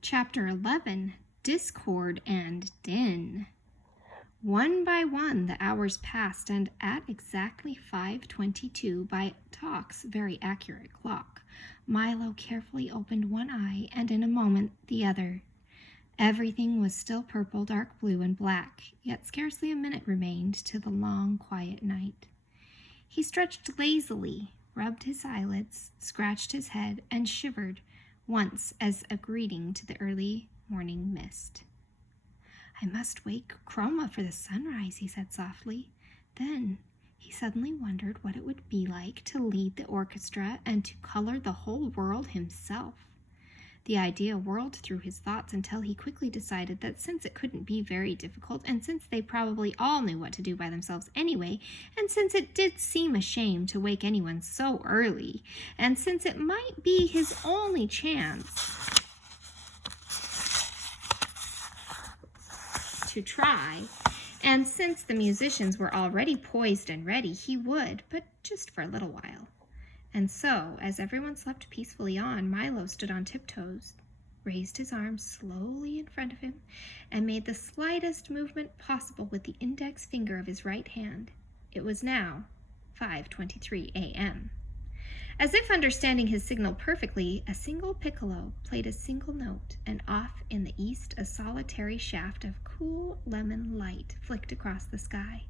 Chapter 11, Discord and Din. One by one the hours passed, and at exactly 5:22 by Tock's very accurate clock, Milo carefully opened one eye, and in a moment the other. Everything was still purple, dark blue, and black, yet scarcely a minute remained to the long, quiet night. He stretched lazily, rubbed his eyelids, scratched his head, and shivered once as a greeting to the early morning mist. "I must wake Chroma for the sunrise," he said softly. Then he suddenly wondered what it would be like to lead the orchestra and to color the whole world himself. The idea whirled through his thoughts until he quickly decided that since it couldn't be very difficult, and since they probably all knew what to do by themselves anyway, and since it did seem a shame to wake anyone so early, and since it might be his only chance to try, and since the musicians were already poised and ready, he would, but just for a little while. And so, as everyone slept peacefully on, Milo stood on tiptoes, raised his arms slowly in front of him, and made the slightest movement possible with the index finger of his right hand. It was now 5:23 a.m. As if understanding his signal perfectly, a single piccolo played a single note, and off in the east a solitary shaft of cool lemon light flicked across the sky.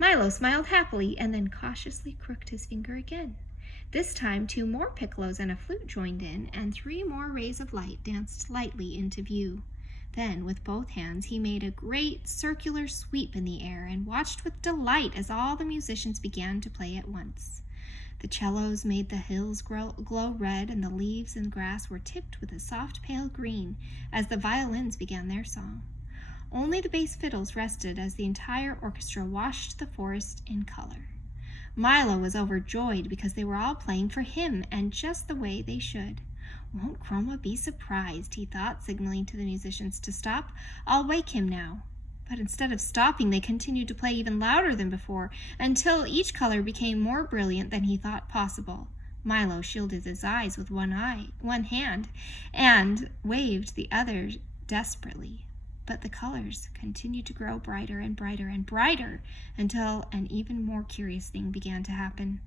Milo smiled happily and then cautiously crooked his finger again. This time 2 more piccolos and a flute joined in, and 3 more rays of light danced lightly into view. Then, with both hands, he made a great circular sweep in the air and watched with delight as all the musicians began to play at once. The cellos made the hills glow red, and the leaves and grass were tipped with a soft pale green as the violins began their song. Only the bass fiddles rested as the entire orchestra washed the forest in color. Milo was overjoyed because they were all playing for him, and just the way they should. "Won't Chroma be surprised?" he thought, signaling to the musicians to stop. "I'll wake him now." But instead of stopping, they continued to play even louder than before, until each color became more brilliant than he thought possible. Milo shielded his eyes with one hand, and waved the other desperately. But the colors continued to grow brighter and brighter and brighter until an even more curious thing began to happen.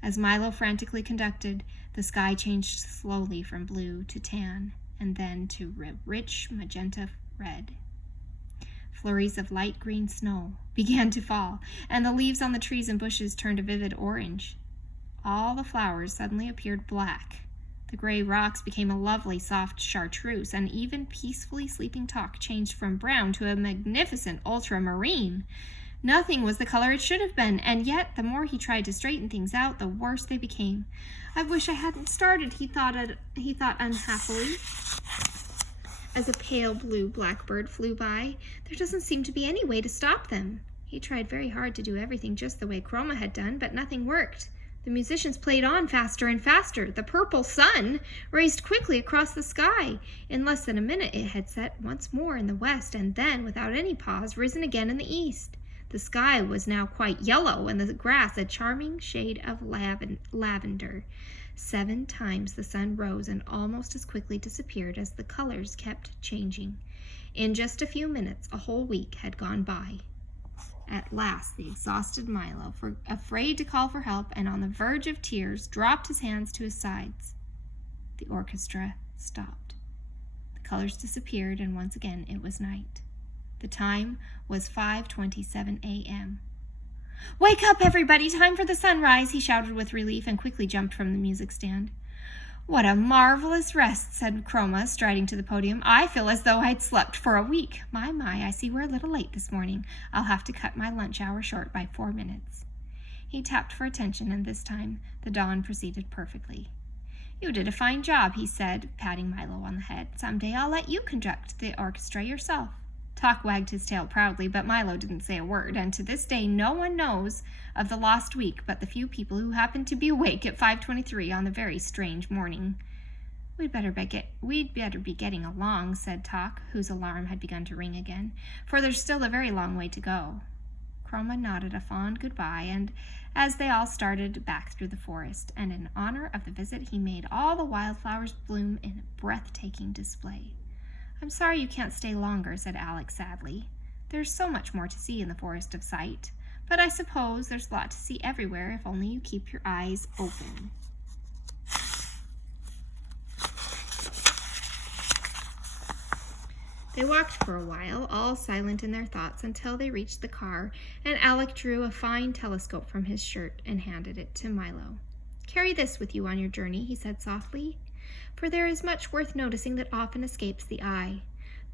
As Milo frantically conducted, the sky changed slowly from blue to tan and then to rich magenta red. Flurries of light green snow began to fall, and the leaves on the trees and bushes turned a vivid orange. All the flowers suddenly appeared black. The gray rocks became a lovely soft chartreuse, and even peacefully sleeping Tock changed from brown to a magnificent ultramarine. Nothing was the color it should have been, and yet the more he tried to straighten things out, the worse they became. "I wish I hadn't started," he thought unhappily, as a pale blue blackbird flew by. "There doesn't seem to be any way to stop them." He tried very hard to do everything just the way Chroma had done, but nothing worked. The musicians played on faster and faster. The purple sun raced quickly across the sky. In less than a minute it had set once more in the west, and then, without any pause, risen again in the east. The sky was now quite yellow, and the grass a charming shade of lavender. 7 times the sun rose and almost as quickly disappeared as the colors kept changing. In just a few minutes, a whole week had gone by. At last, the exhausted Milo, afraid to call for help and on the verge of tears, dropped his hands to his sides. The orchestra stopped. The colors disappeared, and once again it was night. The time was 5:27 a.m. "Wake up, everybody! Time for the sunrise!" he shouted with relief and quickly jumped from the music stand. "What a marvelous rest," said Chroma, striding to the podium. "I feel as though I'd slept for a week. My, I see we're a little late this morning. I'll have to cut my lunch hour short by 4 minutes. He tapped for attention, and this time the dawn proceeded perfectly. "You did a fine job," he said, patting Milo on the head. "Some day I'll let you conduct the orchestra yourself." Tock wagged his tail proudly, but Milo didn't say a word, and to this day no one knows of the lost week but the few people who happened to be awake at 5:23 on the very strange morning. We'd better be getting along," said Tock, whose alarm had begun to ring again, "for there's still a very long way to go." Chroma nodded a fond goodbye, and as they all started back through the forest, and in honor of the visit he made all the wildflowers bloom in breathtaking display. I'm sorry you can't stay longer, said Alec sadly. There's so much more to see in the Forest of Sight, but I suppose there's a lot to see everywhere if only you keep your eyes open. They walked for a while, all silent in their thoughts, until they reached the car, and Alec drew a fine telescope from his shirt and handed it to Milo. Carry this with you on your journey, he said softly, for there is much worth noticing that often escapes the eye.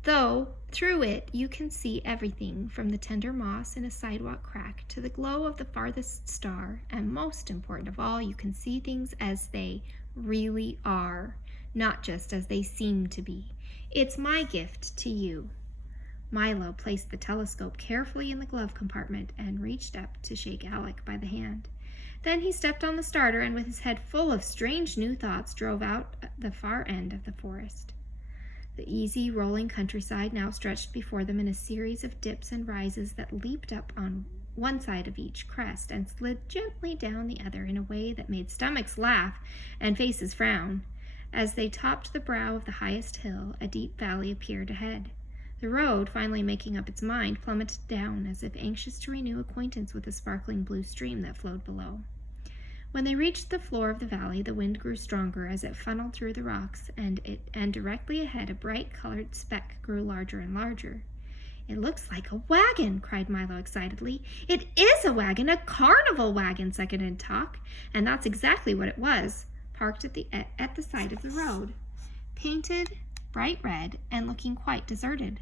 Though, through it, you can see everything, from the tender moss in a sidewalk crack to the glow of the farthest star, and most important of all, you can see things as they really are, not just as they seem to be. It's my gift to you. Milo placed the telescope carefully in the glove compartment and reached up to shake Alec by the hand. Then he stepped on the starter and, with his head full of strange new thoughts, drove out the far end of the forest. The easy, rolling countryside now stretched before them in a series of dips and rises that leaped up on one side of each crest and slid gently down the other in a way that made stomachs laugh and faces frown. As they topped the brow of the highest hill, a deep valley appeared ahead. The road, finally making up its mind, plummeted down as if anxious to renew acquaintance with the sparkling blue stream that flowed below. When they reached the floor of the valley, the wind grew stronger as it funneled through the rocks, and directly ahead a bright-colored speck grew larger and larger. It looks like a wagon, cried Milo excitedly. It is a wagon, a carnival wagon, seconded Talk, and that's exactly what it was, parked at the side of the road, painted bright red and looking quite deserted.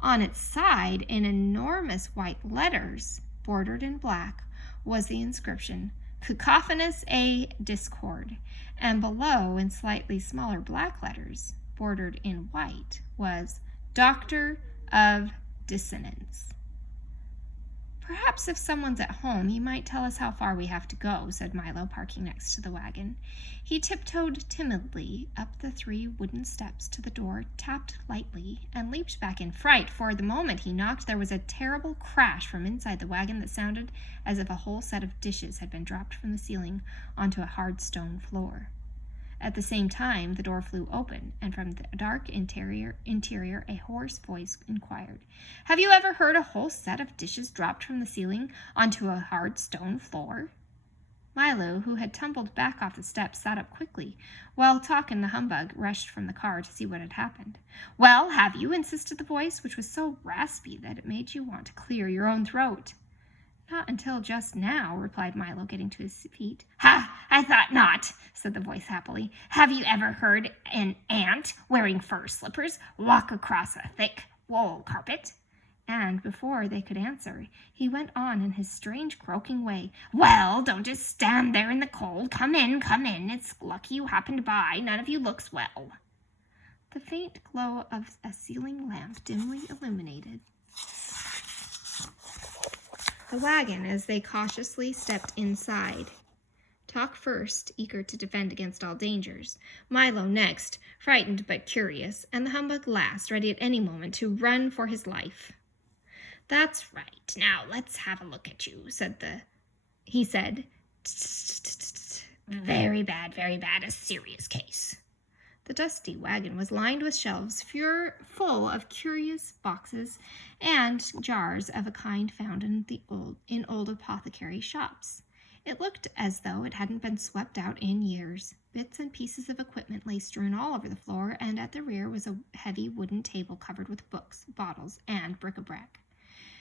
On its side, in enormous white letters, bordered in black, was the inscription, Cacophonous A Discord, and below, in slightly smaller black letters, bordered in white, was Doctor of Dissonance. Perhaps if someone's at home, he might tell us how far we have to go, said Milo, parking next to the wagon. He tiptoed timidly up the 3 wooden steps to the door, tapped lightly, and leaped back in fright, for the moment he knocked, there was a terrible crash from inside the wagon that sounded as if a whole set of dishes had been dropped from the ceiling onto a hard stone floor. At the same time, the door flew open, and from the dark interior a hoarse voice inquired, Have you ever heard a whole set of dishes dropped from the ceiling onto a hard stone floor? Milo, who had tumbled back off the steps, sat up quickly, while Talk and the humbug rushed from the car to see what had happened. Well, have you? Insisted the voice, which was so raspy that it made you want to clear your own throat. Not until just now, replied Milo, getting to his feet. Ha! I thought not, said the voice happily. Have you ever heard an ant wearing fur slippers walk across a thick wool carpet? And before they could answer, he went on in his strange croaking way. Well, don't just stand there in the cold. Come in, come in. It's lucky you happened by. None of you looks well. The faint glow of a ceiling lamp dimly illuminated the wagon as they cautiously stepped inside. Talk first, eager to defend against all dangers, Milo next, frightened but curious, and the humbug last, ready at any moment to run for his life. That's right. Now let's have a look at you, he said. Very bad, a serious case. The dusty wagon was lined with shelves full of curious boxes and jars of a kind found in old apothecary shops. It looked as though it hadn't been swept out in years. Bits and pieces of equipment lay strewn all over the floor, and at the rear was a heavy wooden table covered with books, bottles, and bric-a-brac.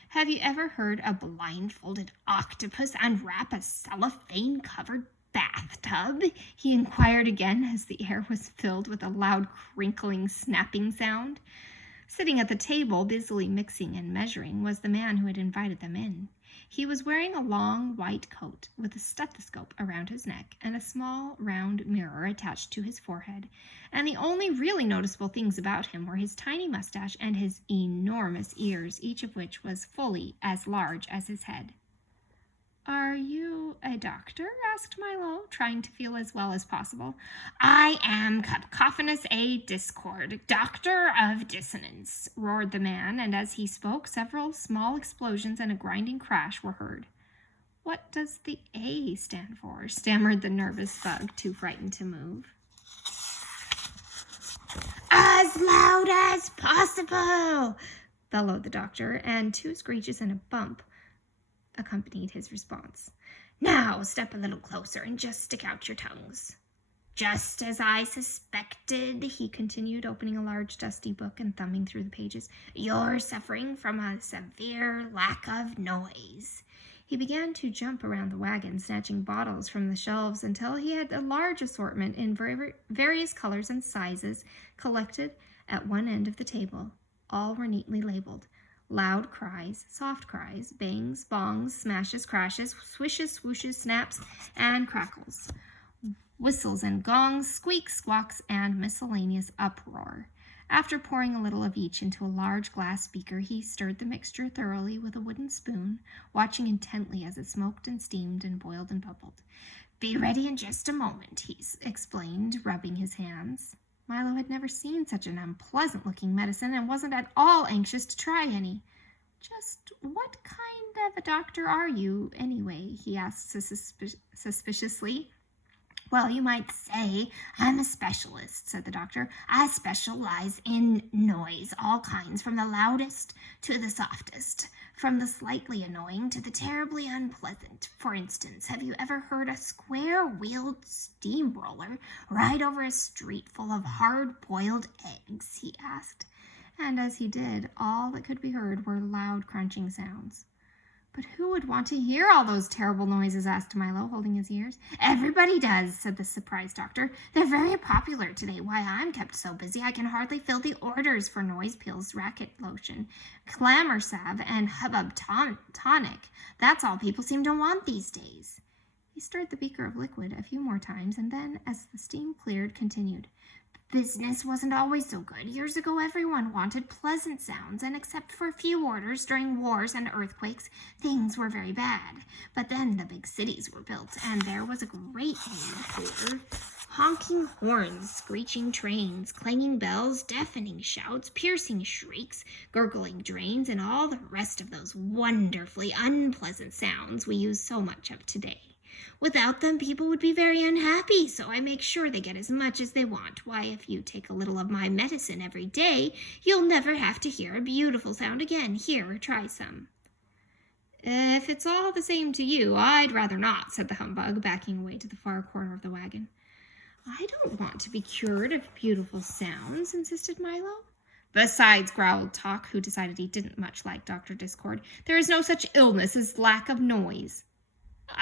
Have you ever heard a blindfolded octopus unwrap a cellophane-covered bathtub? He inquired again as the air was filled with a loud crinkling, snapping sound. Sitting at the table, busily mixing and measuring, was the man who had invited them in. He was wearing a long white coat with a stethoscope around his neck and a small round mirror attached to his forehead, and the only really noticeable things about him were his tiny mustache and his enormous ears, each of which was fully as large as his head. Are you a doctor? Asked Milo, trying to feel as well as possible. I am Cacophonous A Discord, Doctor of Dissonance, roared the man, and as he spoke, several small explosions and a grinding crash were heard. What does the A stand for? Stammered the nervous bug, too frightened to move. As loud as possible, Impossible! Bellowed the doctor, and 2 screeches and a bump accompanied his response. Now step a little closer and just stick out your tongues. Just as I suspected, he continued, opening a large dusty book and thumbing through the pages. You're suffering from a severe lack of noise. He began to jump around the wagon, snatching bottles from the shelves until he had a large assortment in various colors and sizes collected at one end of the table. All were neatly labeled. Loud cries, soft cries, bangs, bongs, smashes, crashes, swishes, swooshes, snaps, and crackles. Whistles and gongs, squeaks, squawks, and miscellaneous uproar. After pouring a little of each into a large glass beaker, he stirred the mixture thoroughly with a wooden spoon, watching intently as it smoked and steamed and boiled and bubbled. Be ready in just a moment, he explained, rubbing his hands. Milo had never seen such an unpleasant-looking medicine and wasn't at all anxious to try any. Just what kind of a doctor are you, anyway? He asked suspiciously. Well, you might say I'm a specialist, said the doctor. I specialize in noise, all kinds, from the loudest to the softest, from the slightly annoying to the terribly unpleasant. For instance, have you ever heard a square-wheeled steamroller ride over a street full of hard-boiled eggs? He asked. And as he did, all that could be heard were loud crunching sounds. But who would want to hear all those terrible noises? Asked Milo, holding his ears. Everybody does, said the surprised doctor. They're very popular today. Why, I'm kept so busy I can hardly fill the orders for Noise Pills, Racket Lotion, Clamor Salve, and Hubbub Tonic. That's all people seem to want these days. He stirred the beaker of liquid a few more times, and then, as the steam cleared, continued. Business wasn't always so good. Years ago, everyone wanted pleasant sounds, and except for a few orders during wars and earthquakes, things were very bad. But then the big cities were built, and there was a great need for honking horns, screeching trains, clanging bells, deafening shouts, piercing shrieks, gurgling drains, and all the rest of those wonderfully unpleasant sounds we use so much of today. Without them, people would be very unhappy, so I make sure they get as much as they want. Why, if you take a little of my medicine every day, you'll never have to hear a beautiful sound again. Here, try some. If it's all the same to you, I'd rather not, said the humbug, backing away to the far corner of the wagon. I don't want to be cured of beautiful sounds, insisted Milo. Besides, growled Talk, who decided he didn't much like Dr. Discord, there is no such illness as lack of noise.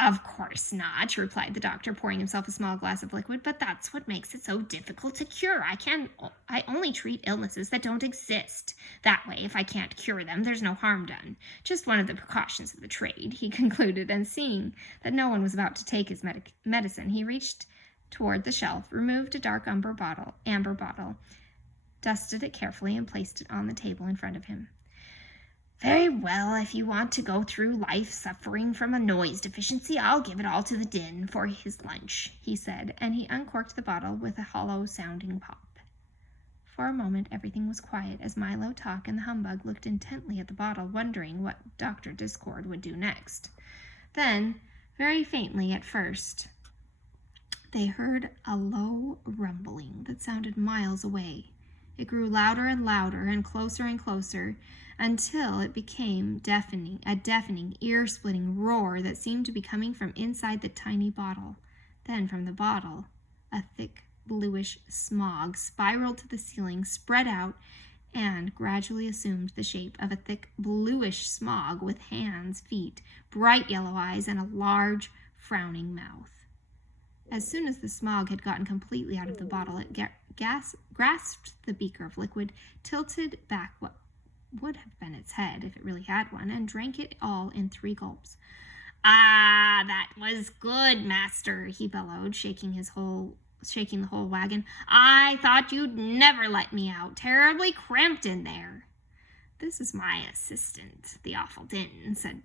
Of course not, replied the doctor, pouring himself a small glass of liquid, but that's what makes it so difficult to cure. I only treat illnesses that don't exist. That way, if I can't cure them, there's no harm done. Just one of the precautions of the trade, he concluded, and seeing that no one was about to take his medicine, he reached toward the shelf, removed a dark amber bottle, dusted it carefully, and placed it on the table in front of him. Very well, if you want to go through life suffering from a noise deficiency, I'll give it all to the din for his lunch, he said, and he uncorked the bottle with a hollow-sounding pop. For a moment, everything was quiet as Milo, Talk, and the humbug looked intently at the bottle, wondering what Dr. Discord would do next. Then, very faintly at first, they heard a low rumbling that sounded miles away. It grew louder and louder and closer, until it became a deafening, ear-splitting roar that seemed to be coming from inside the tiny bottle. Then from the bottle, a thick, bluish smog spiraled to the ceiling, spread out, and gradually assumed the shape of a thick, bluish smog with hands, feet, bright yellow eyes, and a large, frowning mouth. As soon as the smog had gotten completely out of the bottle, it grasped the beaker of liquid, tilted back what would have been its head if it really had one, and drank it all in 3 gulps. Ah, that was good, master, he bellowed, shaking the whole wagon. I thought you'd never let me out. Terribly cramped in there. This is my assistant, the awful din, said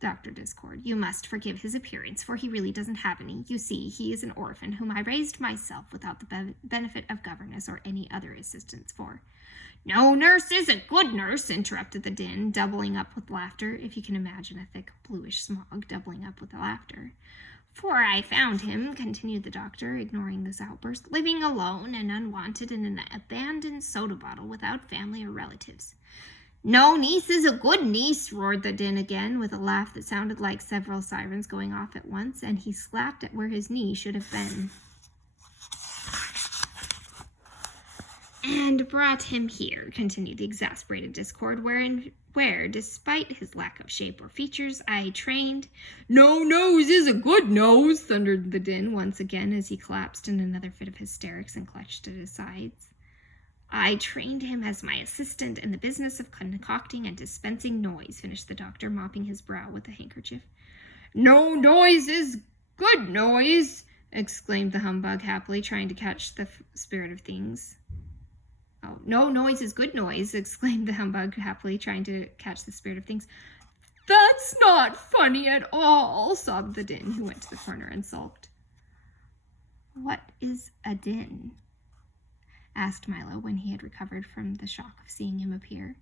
Dr. Discord. You must forgive his appearance, for he really doesn't have any. You see, he is an orphan whom I raised myself without the benefit of governess or any other assistance for. No nurse is a good nurse, interrupted the din, doubling up with laughter, if you can imagine a thick bluish smog doubling up with laughter. For I found him, continued the doctor, ignoring this outburst, living alone and unwanted in an abandoned soda bottle without family or relatives. No niece is a good niece, roared the din again, with a laugh that sounded like several sirens going off at once, and he slapped at where his knee should have been. And brought him here, continued the exasperated Discord, where, despite his lack of shape or features, I trained. No nose is a good nose, thundered the din once again as he collapsed in another fit of hysterics and clutched at his sides. I trained him as my assistant in the business of concocting and dispensing noise, finished the doctor, mopping his brow with a handkerchief. No noise is good noise, exclaimed the humbug happily, trying to catch the spirit of things. Oh, no noise is good noise, exclaimed the humbug happily, trying to catch the spirit of things. That's not funny at all, sobbed the din, who went to the corner and sulked. What is a din? Asked Milo when he had recovered from the shock of seeing him appear.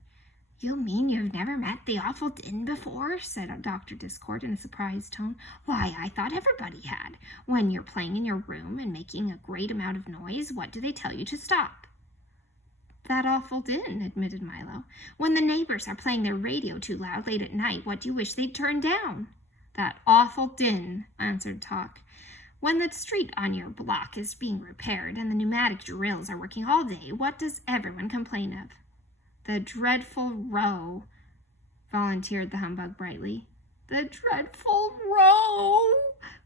You mean you've never met the awful din before? Said Dr. Discord in a surprised tone. Why, I thought everybody had. When you're playing in your room and making a great amount of noise, what do they tell you to stop? That awful din, admitted Milo. When the neighbors are playing their radio too loud late at night, what do you wish they'd turn down? That awful din, answered Talk. When the street on your block is being repaired and the pneumatic drills are working all day, what does everyone complain of? The dreadful row, volunteered the humbug brightly. The dreadful row,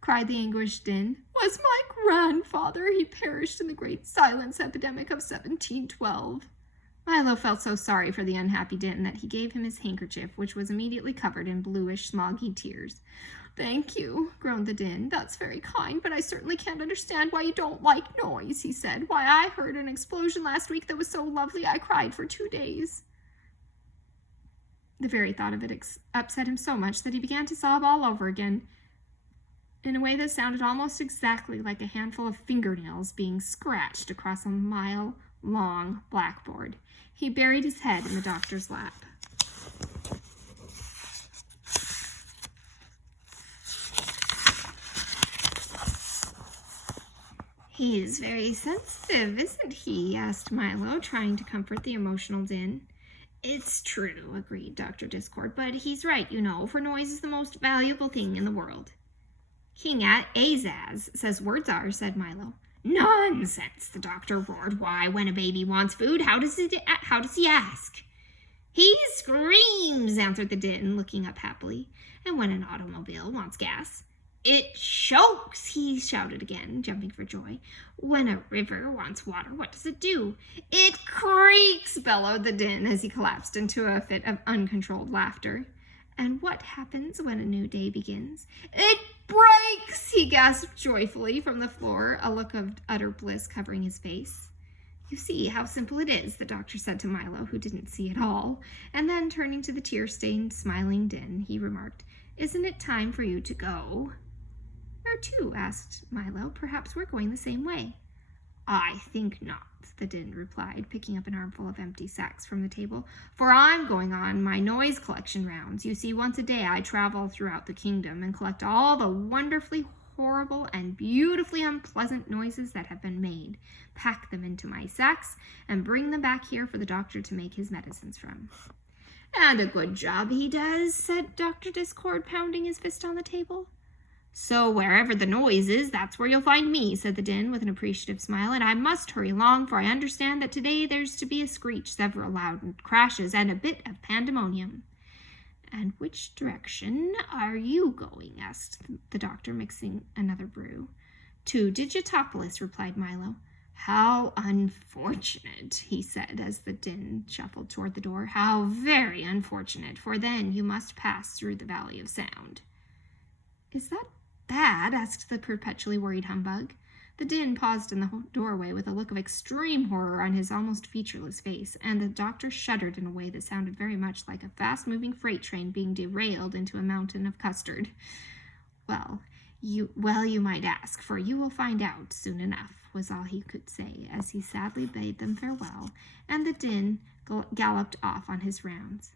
cried the anguished din, was my grandfather. He perished in the great silence epidemic of 1712. Milo felt so sorry for the unhappy din that he gave him his handkerchief, which was immediately covered in bluish, smoggy tears. Thank you, groaned the din. That's very kind, but I certainly can't understand why you don't like noise, he said. Why, I heard an explosion last week that was so lovely I cried for 2 days. The very thought of it upset him so much that he began to sob all over again, in a way that sounded almost exactly like a handful of fingernails being scratched across a mile-long blackboard. He buried his head in the doctor's lap. He's very sensitive, isn't he? Asked Milo, trying to comfort the emotional din. It's true, agreed Dr. Discord, but he's right, you know, for noise is the most valuable thing in the world. King Azaz says words are, said Milo. Nonsense, the doctor roared. Why, when a baby wants food, how does he ask? He screams, answered the din, looking up happily. And when an automobile wants gas, it chokes, he shouted again, jumping for joy. When a river wants water, what does it do? It creaks, bellowed the din as he collapsed into a fit of uncontrolled laughter. And what happens when a new day begins? It breaks, he gasped joyfully from the floor, a look of utter bliss covering his face. You see how simple it is, the doctor said to Milo, who didn't see it all. And then, turning to the tear-stained, smiling din, he remarked, Isn't it time for you to go? Where to? Asked Milo. Perhaps we're going the same way. I think not, the din replied, picking up an armful of empty sacks from the table, for I'm going on my noise collection rounds. You see, once a day I travel throughout the kingdom and collect all the wonderfully horrible and beautifully unpleasant noises that have been made, pack them into my sacks, and bring them back here for the doctor to make his medicines from. And a good job he does, said Dr. Discord, pounding his fist on the table. So wherever the noise is, that's where you'll find me, said the din with an appreciative smile, and I must hurry along, for I understand that today there's to be a screech, several loud crashes, and a bit of pandemonium. And which direction are you going? Asked the doctor, mixing another brew. To Digitopolis, replied Milo. How unfortunate, he said as the din shuffled toward the door. How very unfortunate, for then you must pass through the Valley of Sound. Is that bad? Asked the perpetually worried humbug. The din paused in the doorway with a look of extreme horror on his almost featureless face, and the doctor shuddered in a way that sounded very much like a fast-moving freight train being derailed into a mountain of custard. Well, you might ask, for you will find out soon enough, was all he could say as he sadly bade them farewell, and the din galloped off on his rounds.